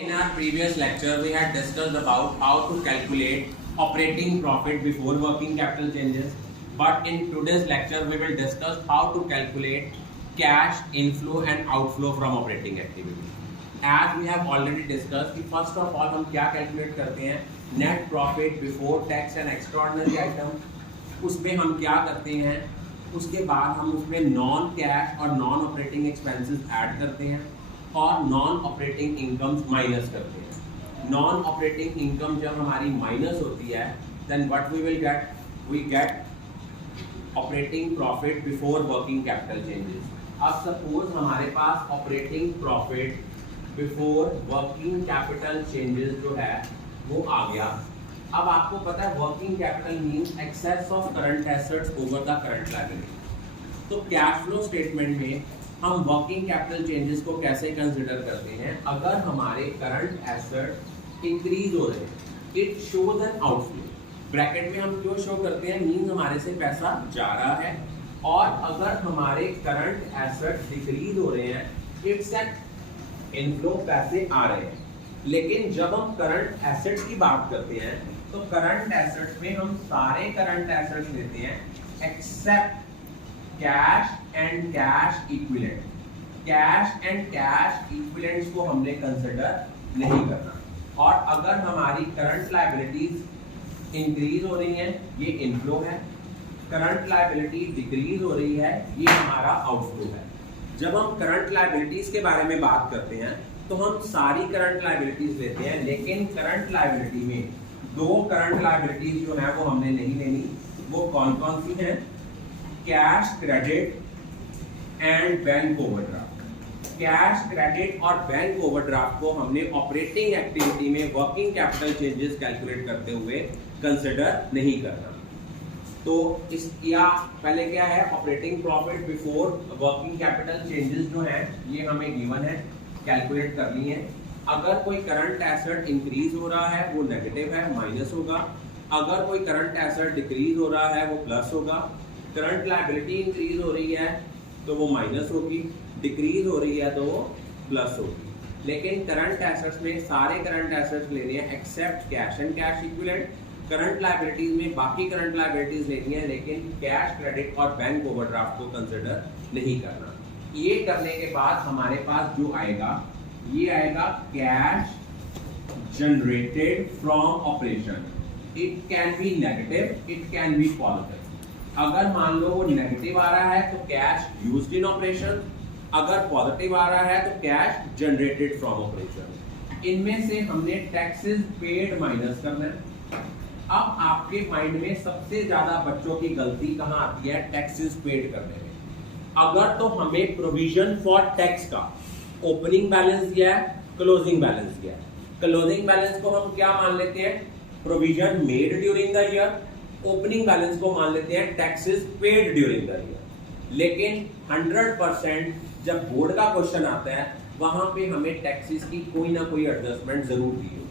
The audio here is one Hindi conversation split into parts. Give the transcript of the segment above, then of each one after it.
In our previous lecture, we had discussed about how to calculate operating profit before working capital changes. But in today's lecture, we will discuss how to calculate cash inflow and outflow from operating activity. As we have already discussed, कि first of all हम क्या calculate करते हैं, net profit before tax and extraordinary item. उसमें हम क्या करते हैं, उसके बाद हम उसमें नॉन कैश और नॉन ऑपरेटिंग एक्सपेंसेस ऐड करते हैं और नॉन ऑपरेटिंग इनकम्स माइनस करते हैं. नॉन ऑपरेटिंग इनकम जब हमारी माइनस होती है, then what we will get, we get operating profit before working capital changes. अब सपोज हमारे पास operating profit before working capital changes जो है वो आ गया. अब आपको पता है working capital means excess of current assets over the current liability. तो कैश फ्लो स्टेटमेंट में हम वर्किंग कैपिटल चेंजेस को कैसे कंसिडर करते हैं. अगर हमारे करंट एसेट इंक्रीज हो रहे हैं, it shows an outflow. Bracket में हम क्यों शो करते हैं, मींस हमारे से पैसा जा रहा है. और अगर हमारे करंट एसेट डिक्रीज हो रहे हैं, इट्स एन इनफ्लो, पैसे आ रहे हैं. लेकिन जब हम करंट एसेट्स की बात करते हैं तो करंट एसेट्स में हम सारे करंट एसेट्स लेते हैं except cash and cash equivalent. Cash and cash equivalents को हमने कंसिडर नहीं करना. और अगर हमारी करंट लायबिलिटीज इंक्रीज हो रही हैं, ये इनफ्लो है. करंट लायबिलिटी डिक्रीज हो रही है, ये हमारा आउटफ्लो है. जब हम करंट लायबिलिटीज के बारे में बात करते हैं तो हम सारी करंट लायबिलिटीज लेते हैं, लेकिन करंट लायबिलिटी में दो करंट लायबिलिटीज जो है वो हमने नहीं लेनी. वो कौन कौन सी हैं, cash credit and bank overdraft. Cash credit और बैंक ओवरड्राफ्ट को हमने ऑपरेटिंग एक्टिविटी में वर्किंग कैपिटल चेंजेस कैलकुलेट करते हुए कंसिडर नहीं करना. तो इस या पहले क्या है, operating profit before working capital changes जो है ये हमें गिवन है, कैलकुलेट करनी है. अगर कोई करंट एसेट इंक्रीज हो रहा है वो नेगेटिव है, माइनस होगा. अगर कोई करंट एसेट डिक्रीज हो रहा है वो प्लस होगा. करंट लायबिलिटी इंक्रीज हो रही है तो वो माइनस होगी, डिक्रीज हो रही है तो वो प्लस होगी. लेकिन करंट एसेट्स में सारे करंट एसेट्स लेने हैं except cash and cash equivalent. Current liabilities में बाकी करंट लायबिलिटीज लेनी है, लेकिन कैश क्रेडिट और बैंक ओवरड्राफ्ट को कंसिडर नहीं करना. ये करने के बाद हमारे पास जो आएगा, ये आएगा cash generated from operation. It can be negative, it can be positive. अगर मान लो वो नेगेटिव आ रहा है तो कैश यूज्ड इन ऑपरेशन. अगर पॉजिटिव आ रहा है तो कैश जनरेटेड फ्रॉम ऑपरेशन. इनमें से हमने टैक्सेस पेड माइनस करना है. अब आपके माइंड में सबसे ज्यादा बच्चों की गलती कहां आती है, टैक्सेस पेड करने में. अगर तो हमें प्रोविजन फॉर टैक्स का ओपनिंग बैलेंस दिया है, क्लोजिंग बैलेंस दिया है. क्लोजिंग बैलेंस को हम क्या मान लेते हैं, provision made during the year. Opening balance को मान लेते हैं taxes paid during the year. लेकिन 100% जब बोर्ड का क्वेश्चन आता है वहां पे हमें टैक्सेस की कोई ना कोई एडजस्टमेंट जरूर दी होगी.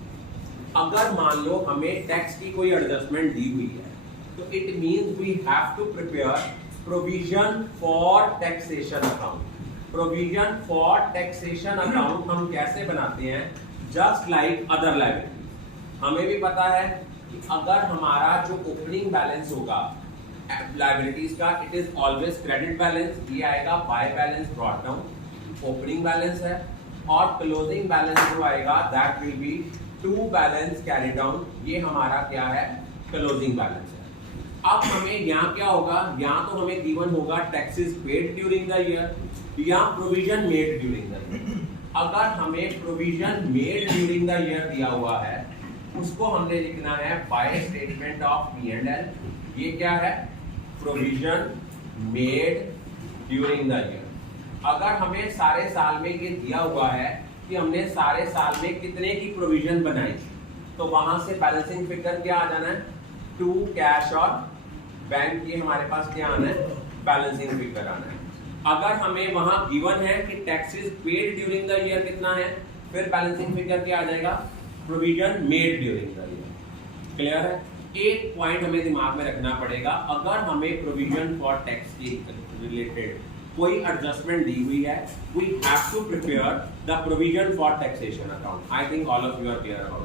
अगर मान लो हमें टैक्स की कोई एडजस्टमेंट दी हुई है तो it means we have to prepare provision for taxation account. Provision for taxation account हम कैसे बनाते हैं, जस्ट लाइक अदर लायबिलिटीज. हमें भी पता है कि अगर हमारा जो ओपनिंग बैलेंस होगा लायबिलिटीज का, it is always credit balance. ये आएगा by balance brought down, opening balance है. और क्लोजिंग बैलेंस जो आएगा that will be to balance carry down. ये हमारा क्या है, क्लोजिंग बैलेंस है. अब हमें यहाँ क्या होगा, यहाँ तो हमें गिवन होगा taxes paid during the year या provision made during the year. अगर हमें provision made during the year दिया हुआ है उसको हमने लिखना है बाय स्टेटमेंट ऑफ P&L. ये क्या है, provision made during the year. अगर हमें सारे साल में ये दिया हुआ है कि हमने सारे साल में कितने की प्रोविजन बनाई, तो वहां से बैलेंसिंग फिगर क्या आ जाना है, टू कैश और बैंक. ये हमारे पास क्या आना है, बैलेंसिंग फिगर आना है. अगर हमें वहां गिवन है कि taxes paid during the year कितना है, फिर बैलेंसिंग फिगर क्या आ जाएगा, provision made during the year. Clear है. एक पॉइंट हमें दिमाग में रखना पड़ेगा, अगर हमें प्रोविजन फॉर टैक्स के रिलेटेड कोई एडजस्टमेंट दी हुई है, we have to prepare the provision for taxation account. I think all of you are clear about